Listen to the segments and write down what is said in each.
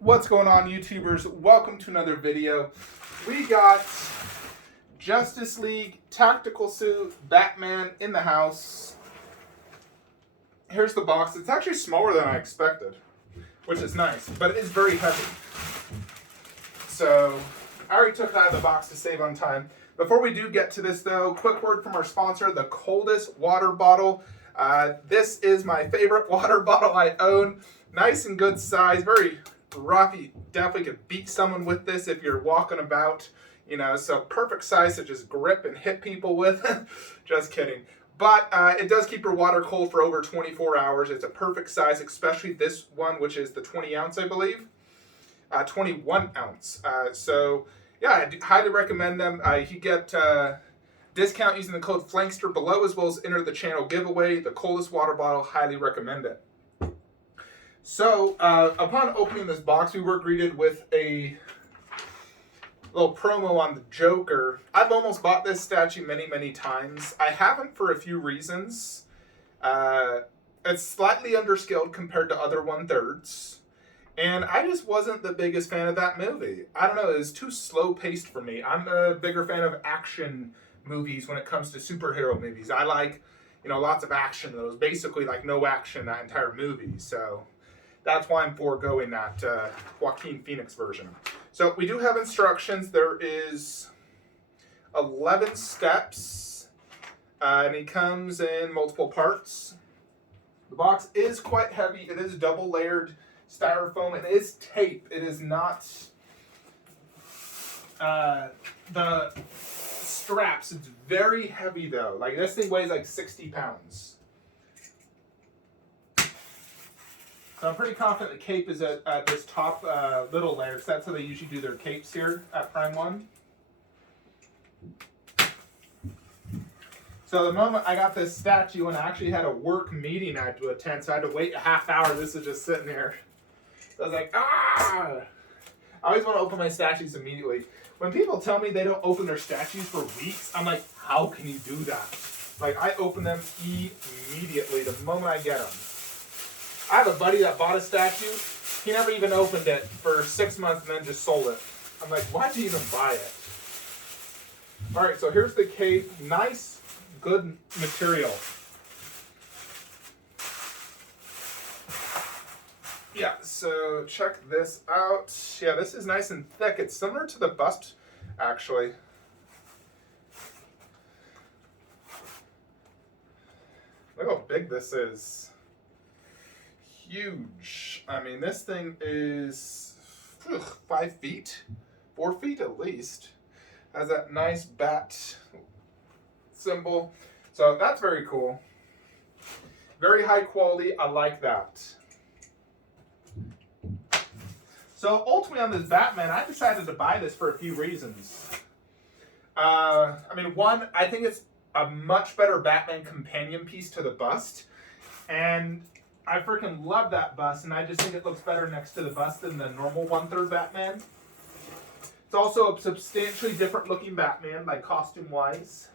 What's going on, YouTubers? Welcome to another video. We got Justice League Tactical Suit Batman in the house. Here's the box. It's actually smaller than I expected, which is nice, but it is very heavy. So I already took it out of the box to save on time. Before we do get to this though, quick word from our sponsor, the coldest water bottle. This is my favorite water bottle I own. Nice and good size, very rough. Definitely could beat someone with this if you're walking about, so perfect size to just grip and hit people with. Just kidding. But it does keep your water cold for over 24 hours. It's a perfect size, especially this one, which is the 20 ounce, I believe. 21 ounce. So yeah, I highly recommend them. You get discount using the code Flankster below, as well as enter the channel giveaway. The coldest water bottle, highly recommend it. So, upon opening this box, we were greeted with a little promo on the Joker. I've almost bought this statue many, many times. I haven't for a few reasons. It's slightly underscaled compared to other 1/3s. And I just wasn't the biggest fan of that movie. I don't know, it was too slow-paced for me. I'm a bigger fan of action movies when it comes to superhero movies. I like, lots of action. There was basically like no action that entire movie. So that's why I'm foregoing that Joaquin Phoenix version. So we do have instructions. There is 11 steps, and it comes in multiple parts. The box is quite heavy. It is double layered styrofoam. It is tape. It is not the straps. It's very heavy though. Like this thing weighs like 60 pounds. So I'm pretty confident the cape is at this top little layer, because that's how they usually do their capes here at Prime 1. So the moment I got this statue, and I actually had a work meeting I had to attend, so I had to wait a half hour. This is just sitting here. So I was like, ah! I always want to open my statues immediately. When people tell me they don't open their statues for weeks, I'm like, how can you do that? Like, I open them immediately the moment I get them. I have a buddy that bought a statue. He never even opened it for 6 months and then just sold it. I'm like, why'd you even buy it? All right, so here's the cape. Nice, good material. Yeah, so check this out. Yeah, this is nice and thick. It's similar to the bust, actually. Look how big this is. Huge. I mean, this thing is 5 feet, 4 feet at least. Has that nice bat symbol. So that's very cool. Very high quality. I like that. So ultimately on this Batman, I decided to buy this for a few reasons. One, I think it's a much better Batman companion piece to the bust. And I freaking love that bust, and I just think it looks better next to the bust than the normal 1/3 Batman. It's also a substantially different looking Batman, like costume-wise.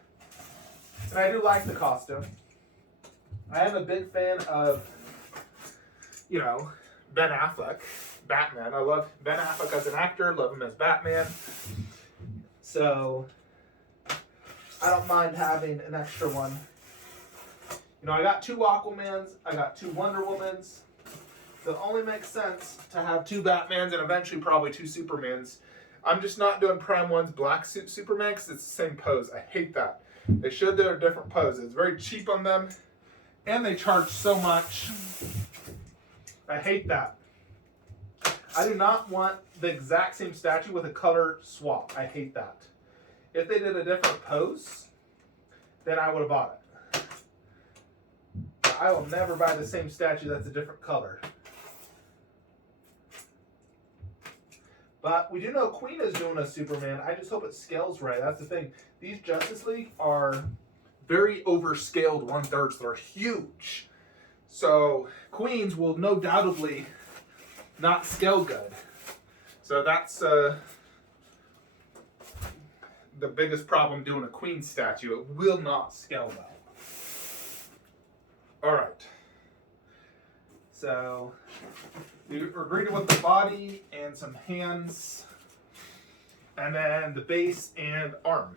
And I do like the costume. I am a big fan of, Ben Affleck, Batman. I love Ben Affleck as an actor, love him as Batman. So I don't mind having an extra one. I got 2 Aquamans, I got 2 Wonder Womans. So it only makes sense to have 2 Batmans and eventually probably 2 Supermans. I'm just not doing Prime 1's black suit Superman because it's the same pose. I hate that. They should do a different pose. It's very cheap on them, and they charge so much. I hate that. I do not want the exact same statue with a color swap. I hate that. If they did a different pose, then I would have bought it. I will never buy the same statue that's a different color. But we do know Queen is doing a Superman. I just hope it scales right. That's the thing. These Justice League are very overscaled 1/3. They're huge. So Queens will no doubtably not scale good. So that's the biggest problem doing a Queen statue. It will not scale well. All right. So We're greeted with the body and some hands, and then the base and arm.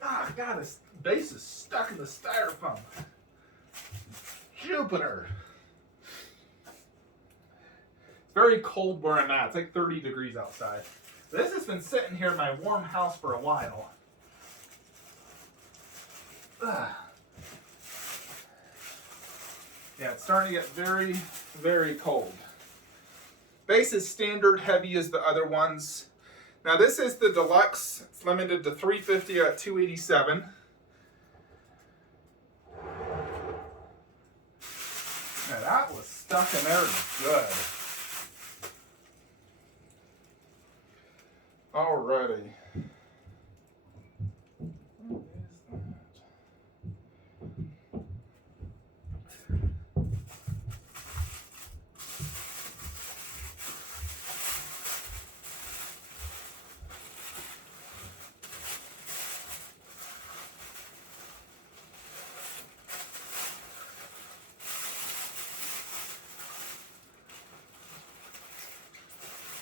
Ah, God, this base is stuck in the styrofoam. Jupiter. It's very cold where I'm at. It's like 30 degrees outside. This has been sitting here in my warm house for a while. Ugh. Yeah, it's starting to get very, very cold. Base is standard heavy as the other ones. Now this is the deluxe. It's limited to 350 at 287. Now that was stuck in there good. Alrighty.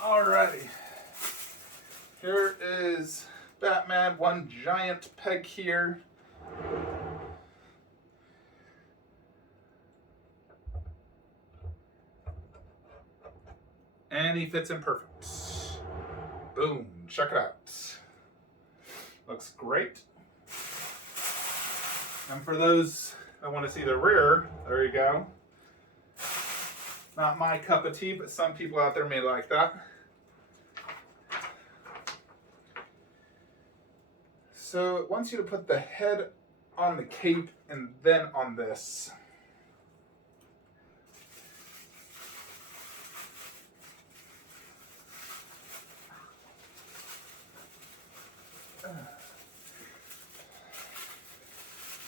Alrighty. Here is Batman, one giant peg here. And he fits in perfect. Boom, check it out. Looks great. And for those that want to see the rear, there you go. Not my cup of tea, but some people out there may like that. So it wants you to put the head on the cape and then on this.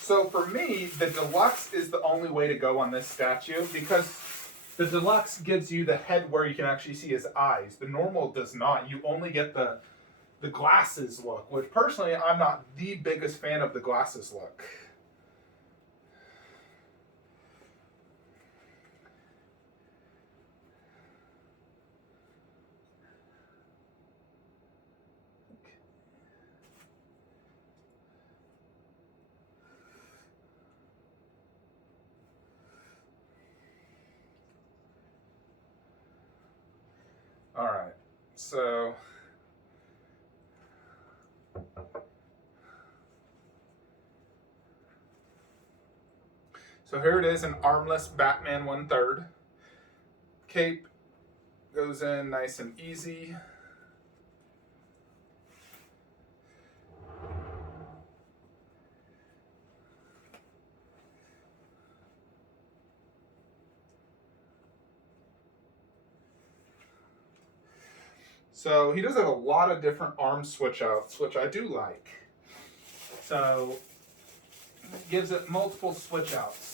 So for me, the deluxe is the only way to go on this statue because the deluxe gives you the head where you can actually see his eyes. The normal does not. You only get the glasses look, which personally I'm not the biggest fan of the glasses look. All right, so here it is, an armless Batman 1/3. Cape goes in nice and easy. So he does have a lot of different arm switch outs, which I do like. So it gives it multiple switch outs.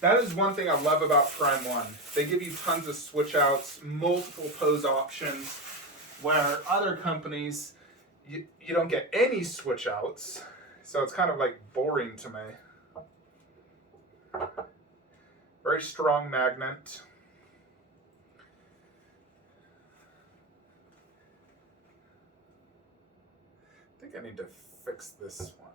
That is one thing I love about Prime 1. They give you tons of switch outs, multiple pose options, where other companies, you don't get any switch outs. So it's kind of like boring to me. Very strong magnet. I think I need to fix this one.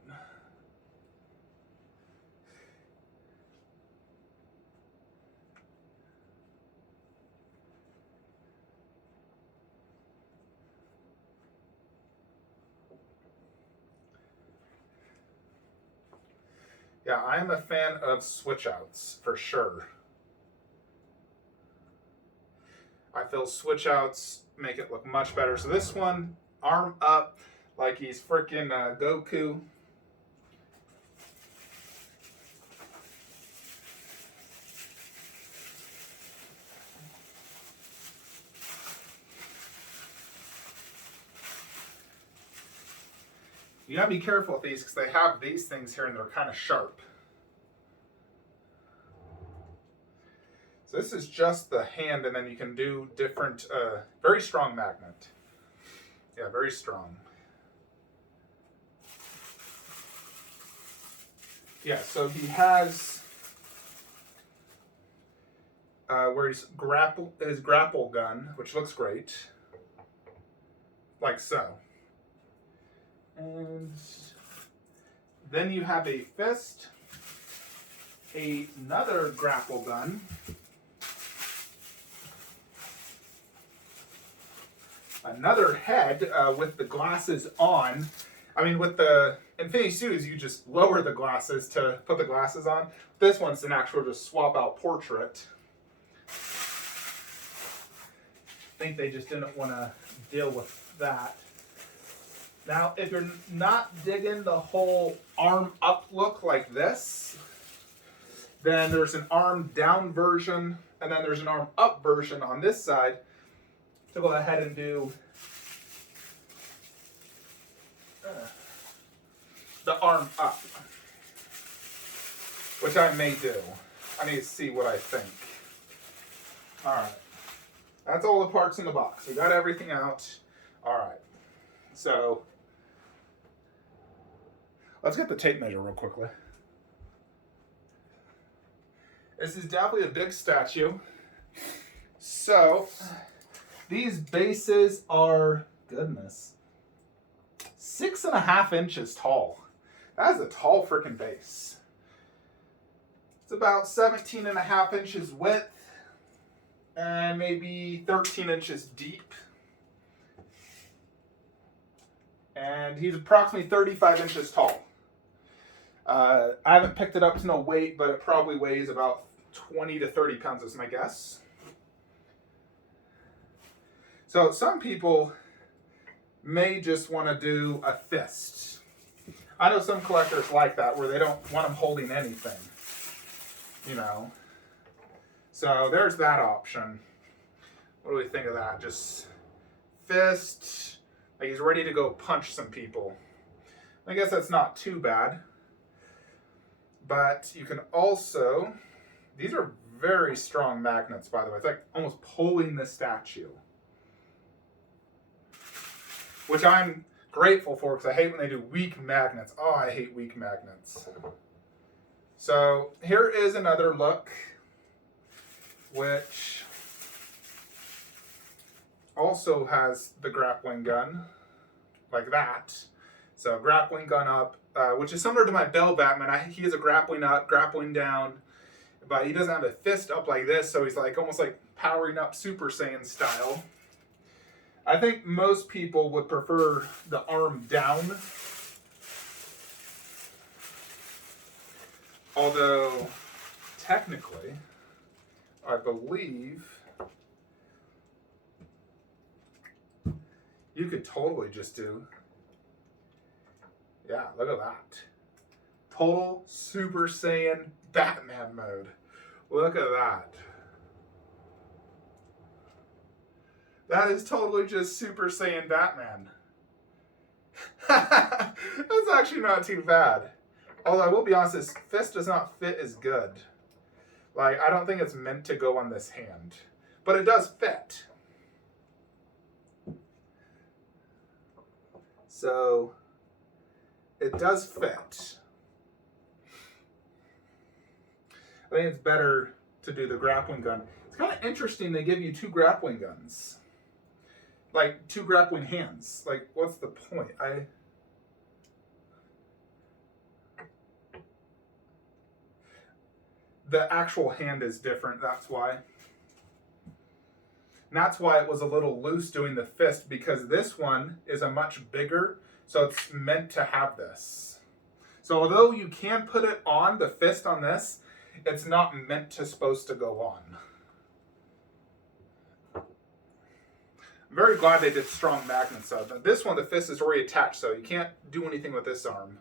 Yeah, I am a fan of switch outs for sure. I feel switch outs make it look much better. So this one, arm up like he's freaking Goku. You gotta be careful with these because they have these things here and they're kind of sharp. So this is just the hand, and then you can do different, very strong magnet. Yeah, very strong. Yeah, so he has where he's his grapple gun, which looks great, like so. And then you have a fist, another grapple gun, another head with the glasses on. I mean, with the Infinity Suits, you just lower the glasses to put the glasses on. This one's an actual just swap out portrait. I think they just didn't want to deal with that. Now, if you're not digging the whole arm up look like this, then there's an arm down version, and then there's an arm up version on this side to go ahead and do the arm up, which I may do. I need to see what I think. All right. That's all the parts in the box. We got everything out. All right. So let's get the tape measure real quickly. This is definitely a big statue. So these bases are, goodness, 6.5 inches tall. That is a tall freaking base. It's about 17.5 inches width and maybe 13 inches deep. And he's approximately 35 inches tall. I haven't picked it up to know weight, but it probably weighs about 20 to 30 pounds is my guess. So some people may just want to do a fist. I know some collectors like that, where they don't want them holding anything, you know. So there's that option. What do we think of that? Just fist, like he's ready to go punch some people. I guess that's not too bad. But you can also, these are very strong magnets, by the way. It's like almost pulling the statue, which I'm grateful for, because I hate when they do weak magnets. Oh, I hate weak magnets. So here is another look, which also has the grappling gun, like that. So grappling gun up, which is similar to my Bell Batman. He has a grappling up, grappling down, but he doesn't have a fist up like this, so he's like almost like powering up Super Saiyan style. I think most people would prefer the arm down. Although, technically, I believe you could totally just do, yeah, look at that. Total Super Saiyan Batman mode. Look at that. That is totally just Super Saiyan Batman. That's actually not too bad. Although I will be honest, his fist does not fit as good. Like, I don't think it's meant to go on this hand. But it does fit. So, it does fit. I think it's better to do the grappling gun. It's kind of interesting they give you two grappling guns. Like, two grappling hands. Like, what's the point? The actual hand is different, that's why. And that's why it was a little loose doing the fist, because this one is a much bigger, so it's meant to have this. So although you can put it on, the fist on this, it's not meant to supposed to go on. I'm very glad they did strong magnets though. This one, the fist is already attached, so you can't do anything with this arm.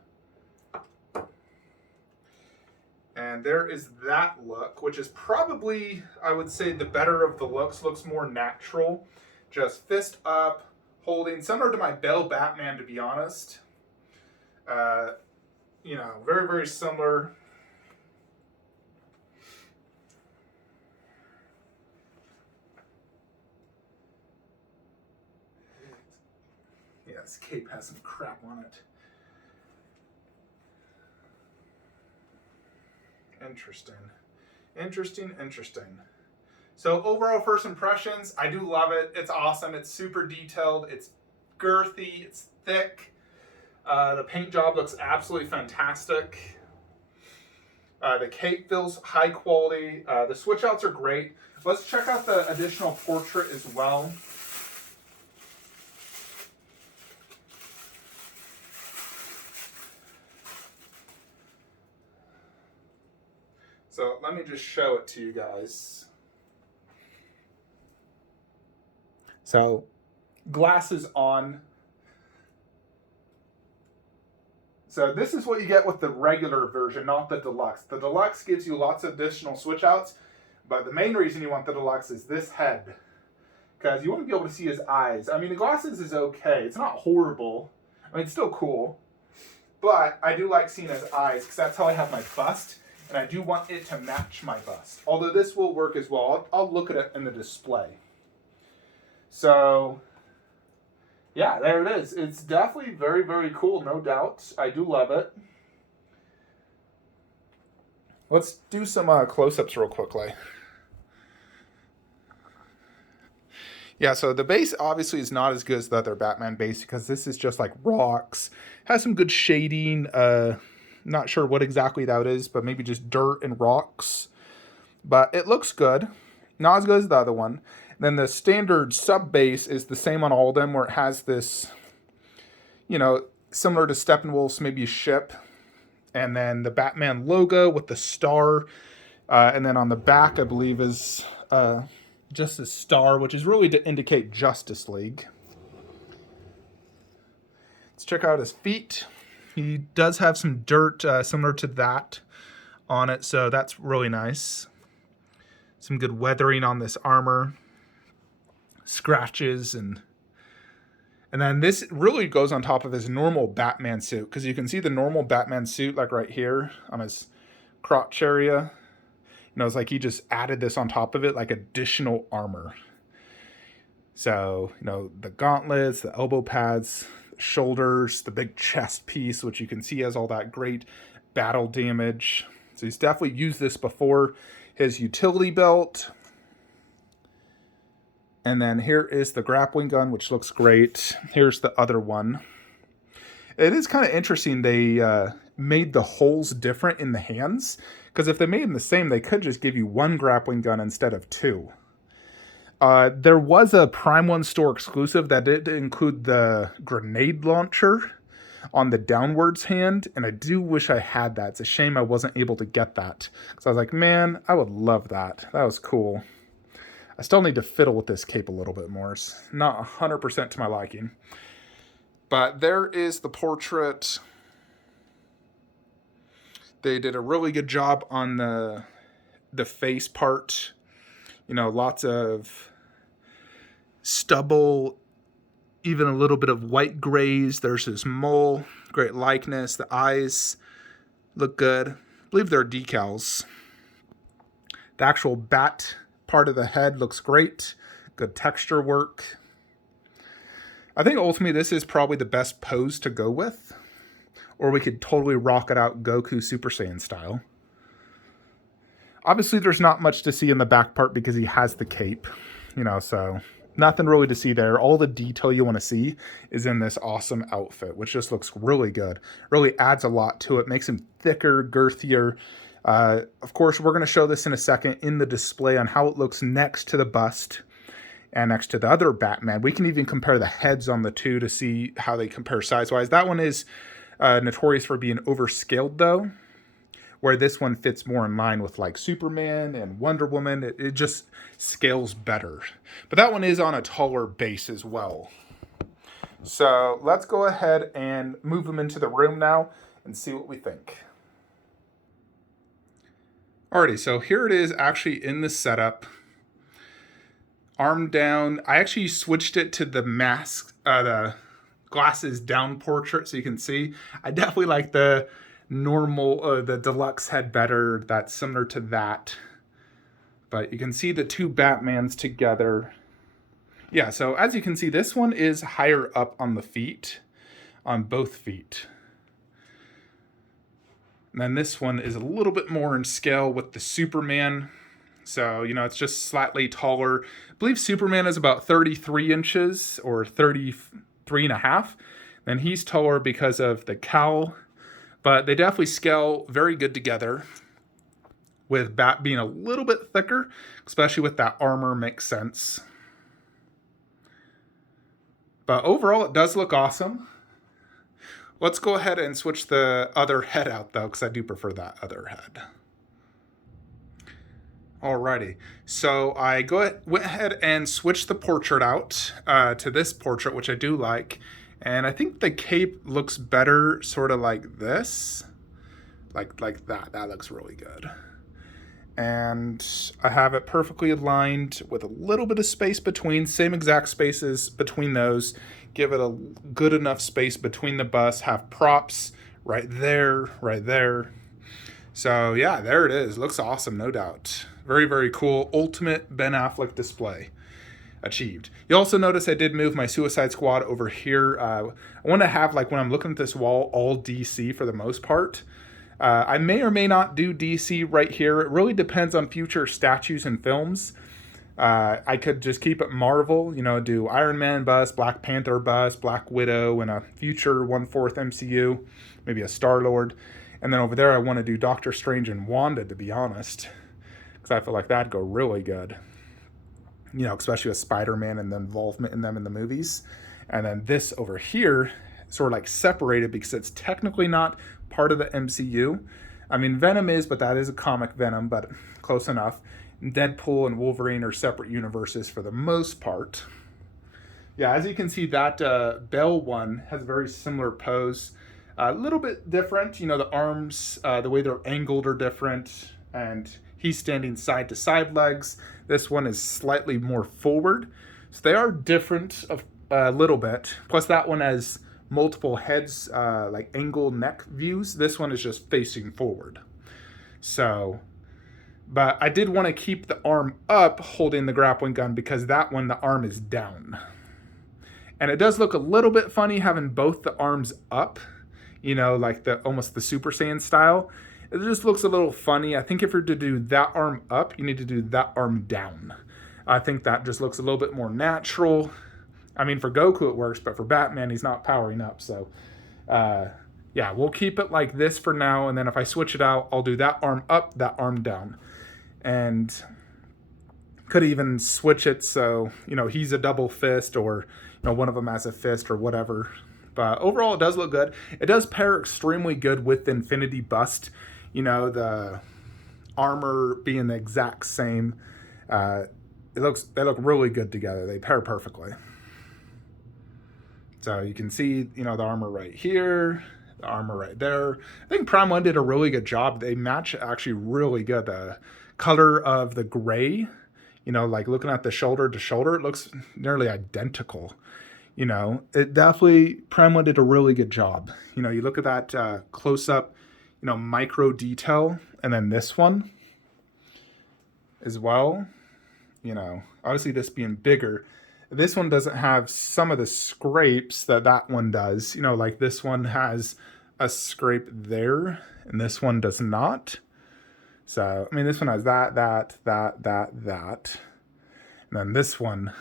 And there is that look, which is probably, I would say, the better of the looks. Looks more natural. Just fist up, holding, similar to my Bell Batman, to be honest. You know, very, very similar. This cape has some crap on it. Interesting. Interesting. So overall first impressions, I do love it. It's awesome. It's super detailed. It's girthy. It's thick. The paint job looks absolutely fantastic. The cape feels high quality. The switch outs are great. Let's check out the additional portrait as well. So let me just show it to you guys. So glasses on. So this is what you get with the regular version, not the deluxe. The deluxe gives you lots of additional switch outs, but the main reason you want the deluxe is this head, because you want to be able to see his eyes. I mean, the glasses is okay. It's not horrible. I mean, it's still cool, but I do like seeing his eyes because that's how I have my bust, and I do want it to match my bust. Although this will work as well. I'll look at it in the display. So yeah, there it is. It's definitely very, very cool, no doubt. I do love it. Let's do some close-ups real quickly. Yeah, so the base obviously is not as good as the other Batman base because this is just like rocks. Has some good shading. Not sure what exactly that is, but maybe just dirt and rocks. But it looks good. Not as good as the other one. Then the standard sub base is the same on all of them, where it has this, you know, similar to Steppenwolf's maybe ship. And then the Batman logo with the star. And then on the back, I believe, is just a star, which is really to indicate Justice League. Let's check out his feet. He does have some dirt similar to that on it, so that's really nice. Some good weathering on this armor. Scratches and then this really goes on top of his normal Batman suit, because you can see the normal Batman suit like right here on his crotch area. You know, it's like he just added this on top of it like additional armor. So, you know, the gauntlets, the elbow pads, the shoulders, the big chest piece, which you can see has all that great battle damage. So he's definitely used this before. His utility belt. And then here is the grappling gun, which looks great. Here's the other one. It is kind of interesting they made the holes different in the hands, because if they made them the same, they could just give you one grappling gun instead of two. There was a Prime One store exclusive that did include the grenade launcher on the downwards hand, and I do wish I had that. It's a shame I wasn't able to get that, because I was like, man, I would love that. That was cool. I still need to fiddle with this cape a little bit more. It's not 100% to my liking. But there is the portrait. They did a really good job on the face part. You know, lots of stubble, even a little bit of white grays. There's his mole, great likeness. The eyes look good. I believe they're decals. The actual bat part of the head looks great. Good texture work. I think ultimately this is probably the best pose to go with. Or we could totally rock it out Goku Super Saiyan style. Obviously there's not much to see in the back part because he has the cape. You know, so nothing really to see there. All the detail you want to see is in this awesome outfit, which just looks really good. Really adds a lot to it. Makes him thicker, girthier. Of course, we're going to show this in a second in the display on how it looks next to the bust and next to the other Batman. We can even compare the heads on the two to see how they compare size-wise. That one is notorious for being overscaled, though, where this one fits more in line with like Superman and Wonder Woman. It just scales better. But that one is on a taller base as well. So let's go ahead and move them into the room now and see what we think. Alrighty, so here it is actually in the setup. Arm down. I actually switched it to the mask, the glasses down portrait so you can see. I definitely like the normal, the deluxe head better. That's similar to that. But you can see the two Batmans together. Yeah, so as you can see, this one is higher up on the feet, on both feet. And then this one is a little bit more in scale with the Superman. So, it's just slightly taller. I believe Superman is about 33 inches or 33 and a half. Then he's taller because of the cowl. But they definitely scale very good together, with Bat being a little bit thicker, especially with that armor, makes sense. But overall, it does look awesome. Let's go ahead and switch the other head out, though, because I do prefer that other head. Alrighty, so I went ahead and switched the portrait out to this portrait, which I do like. And I think the cape looks better sort of like this. Like that. That looks really good. And I have it perfectly aligned with a little bit of space between, same exact spaces between those. Give it a good enough space between the bust, have props right there, right there. So yeah, there it is. Looks awesome, no doubt. Very, very cool. Ultimate Ben Affleck display achieved. You also notice I did move my Suicide Squad over here. I want to have, like, when I'm looking at this wall, all DC for the most part. I may or may not do DC right here. It really depends on future statues and films. I could just keep it Marvel, do Iron Man bust, Black Panther bust, Black Widow, and a future 1/4 MCU, maybe a Star-Lord. And then over there, I want to do Doctor Strange and Wanda, to be honest, because I feel like that'd go really good. Especially with Spider-Man and the involvement in them in the movies. And then this over here, sort of like separated because it's technically not part of the MCU. I mean, Venom is, but that is a comic Venom, but close enough. Deadpool and Wolverine are separate universes for the most part. Yeah, as you can see, that Bell one has a very similar pose. A little bit different, the arms, the way they're angled are different, and he's standing side to side legs. This one is slightly more forward. So they are different a little bit. Plus that one has multiple heads, like angled neck views. This one is just facing forward. So, but I did want to keep the arm up holding the grappling gun because that one, the arm is down. And it does look a little bit funny having both the arms up, like almost the Super Saiyan style. It just looks a little funny. I think if you're to do that arm up, you need to do that arm down. I think that just looks a little bit more natural. I mean, for Goku it works, but for Batman, he's not powering up. So, yeah, we'll keep it like this for now. And then if I switch it out, I'll do that arm up, that arm down. And could even switch it so, he's a double fist, or, one of them has a fist or whatever. But overall, it does look good. It does pair extremely good with the Infinity Bust. The armor being the exact same. They look really good together. They pair perfectly. So you can see, the armor right here, the armor right there. I think Prime 1 did a really good job. They match actually really good. The color of the gray, like looking at the shoulder to shoulder, it looks nearly identical. It definitely, Prime 1 did a really good job. You look at that close-up, micro detail, and then this one as well. Obviously this being bigger, this one doesn't have some of the scrapes that one does. Like this one has a scrape there, and this one does not. So, I mean, this one has that. And then this one,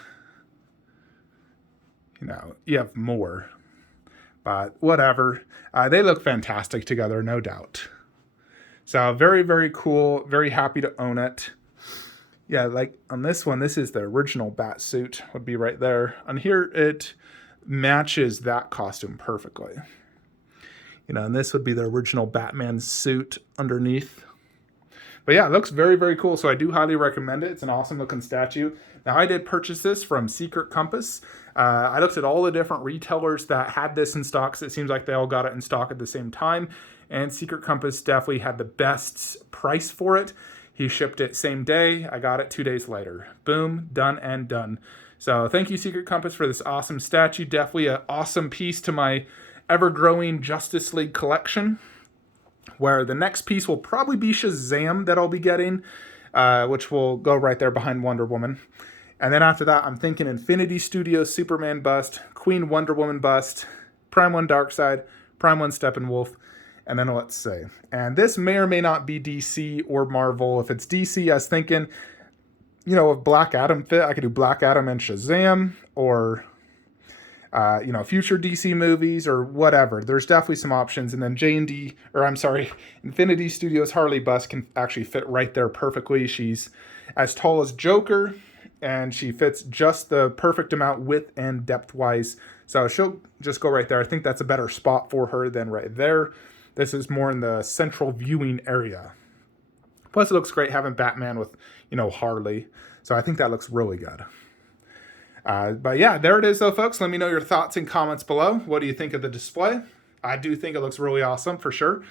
you have more. But whatever. They look fantastic together, no doubt. So, very, very cool. Very happy to own it. Yeah, like on this one, this is the original bat suit, would be right there. On here, it matches that costume perfectly. And this would be the original Batman suit underneath. But yeah, it looks very, very cool. So I do highly recommend it. It's an awesome looking statue. Now, I did purchase this from Secret Compass. I looked at all the different retailers that had this in stock. So it seems like they all got it in stock at the same time. And Secret Compass definitely had the best price for it. He shipped it same day. I got it 2 days later. Boom, done and done. So thank you, Secret Compass, for this awesome statue. Definitely an awesome piece to my ever-growing Justice League collection, where the next piece will probably be Shazam that I'll be getting, which will go right there behind Wonder Woman. And then after that, I'm thinking Infinity Studios Superman bust, Queen Wonder Woman bust, Prime 1 Darkseid, Prime 1 Steppenwolf, and then let's see. And this may or may not be DC or Marvel. If it's DC, I was thinking, you know, if Black Adam fit, I could do Black Adam and Shazam, or you know, future DC movies or whatever. There's definitely some options. And then Infinity Studios Harley bust can actually fit right there perfectly. She's as tall as Joker, and she fits just the perfect amount width and depth wise. So she'll just go right there. I think that's a better spot for her than right there. This is more in the central viewing area. Plus it looks great having Batman with, you know, Harley. So I think that looks really good. But yeah, there it is though, folks. Let me know your thoughts and comments below. What do you think of the display? I do think it looks really awesome for sure.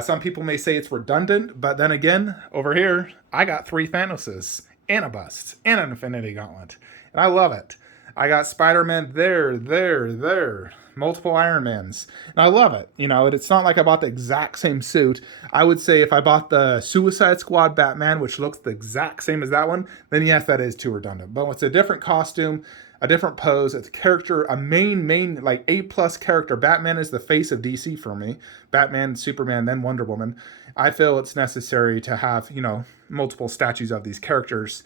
Some people may say it's redundant, but then again, over here, I got 3 Thanoses and a bust and an Infinity Gauntlet, and I love it. I got Spider-Man there, multiple Iron Mans, and I love it. You know, it's not like I bought the exact same suit. I would say if I bought the Suicide Squad Batman, which looks the exact same as that one, then yes, that is too redundant. But it's a different costume, a different pose, it's a character, a main, like A+ character. Batman is the face of DC for me. Batman, Superman, then Wonder Woman. I feel it's necessary to have, you know, multiple statues of these characters,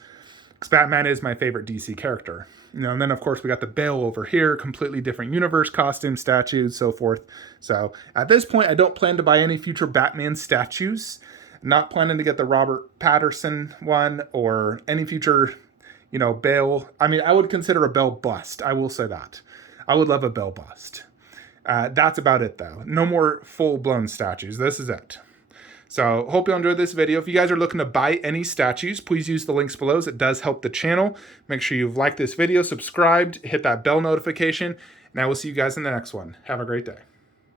because Batman is my favorite DC character. You know, and then of course we got the Bale over here, completely different universe, costume, statues, so forth. So at this point, I don't plan to buy any future Batman statues. Not planning to get the Robert Pattinson one or any future, you know, Bale. I mean, I would consider a Bale bust. I will say that. I would love a Bale bust. That's about it though. No more full-blown statues. This is it. So hope you enjoyed this video. If you guys are looking to buy any statues, please use the links below. It does help the channel. Make sure you've liked this video, subscribed, hit that bell notification, and I will see you guys in the next one. Have a great day.